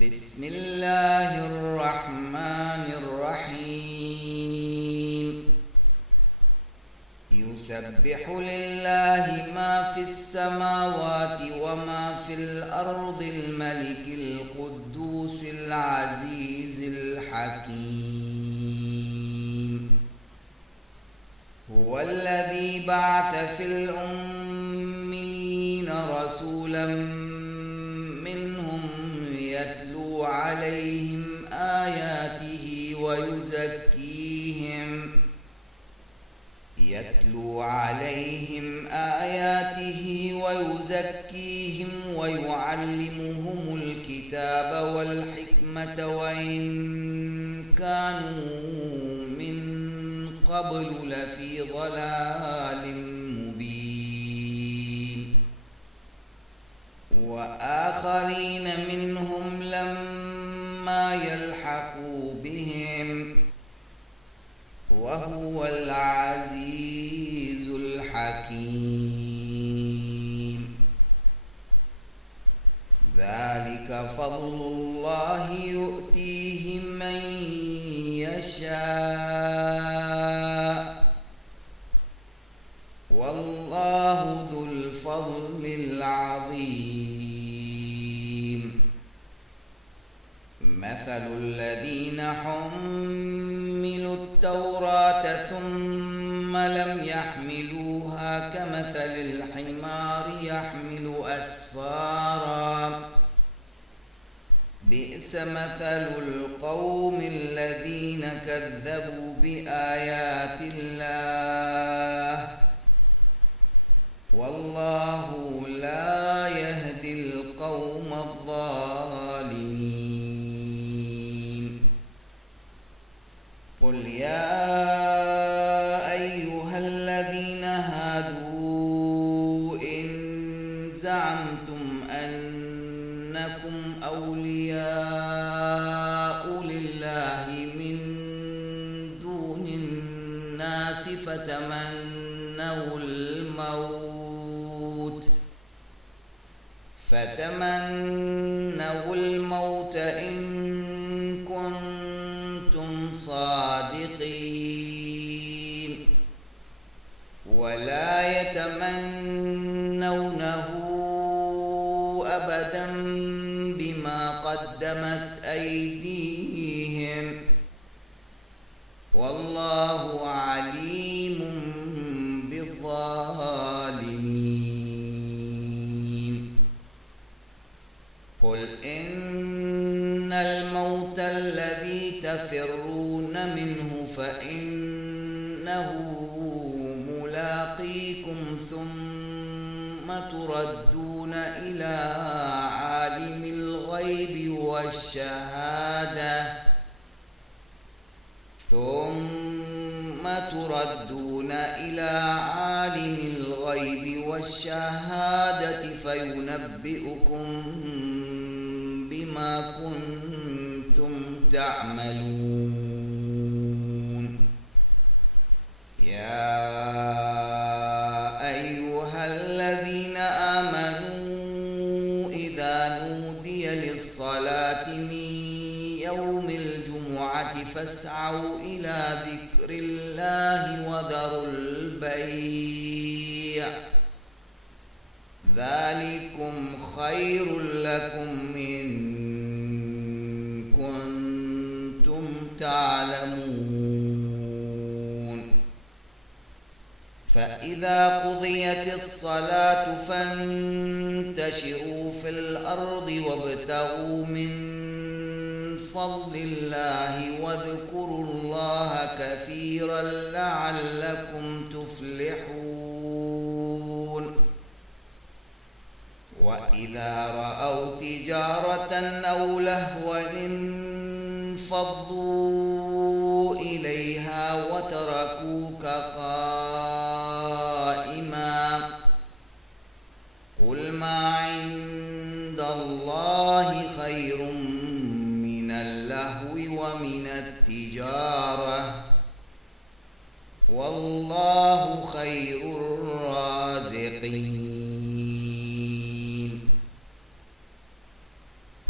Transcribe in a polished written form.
بسم الله الرحمن الرحيم يسبح لله ما في السماوات وما في الأرض الملك القدوس العزيز الحكيم هو الذي بعث في الأميين رسولا منهم يتلو عليهم آياته ويزكيهم ويعلمهم الكتاب والحكمة وإن كانوا من قبل لفي ضلال مبين وآخرين منهم لما يلحقوا بهم وهو العزيز الحكيم ذلك فضل الله يؤتيه من يشاء والله ذو الفضل العظيم مثل الذين حملوا التوراة ثم لم يحملوها كمثل الحمار يحمل أسفارا بئس مثل القوم الذين كذبوا بآيات الله والله لا يهدي القوم الظالمين قل يا أيها الذين هادوا إن زعمتم أنكم أولياء لله من دون الناس فتمنوا الموت إن كنتم صادقين ولا يتمنونه أبدا بما قدمت أيديهم والله عليم بالظالمين قل إن الموت الذي تفرون منه فإنه ملاقيكم ثم تردون إلى عالم الغيب والشهادة فينبئكم بما كنتم تعملون يا أيها الذين آمنوا إذا نودي للصلاة من يوم الجمعة فاسعوا إلى ذكر الله وذروا البيع ذلكم خير لكم إن كنتم تعلمون فإذا قضيت الصلاة فانتشروا في الأرض وابتغوا من فضل الله واذكروا الله كثيرا لعلكم تفلحون وإذا رأوا تجارة أو لهوا انفضوا إليها وتركوك قائما قل ما عند الله خير من اللهو ومن التجارة والله خير الرازقين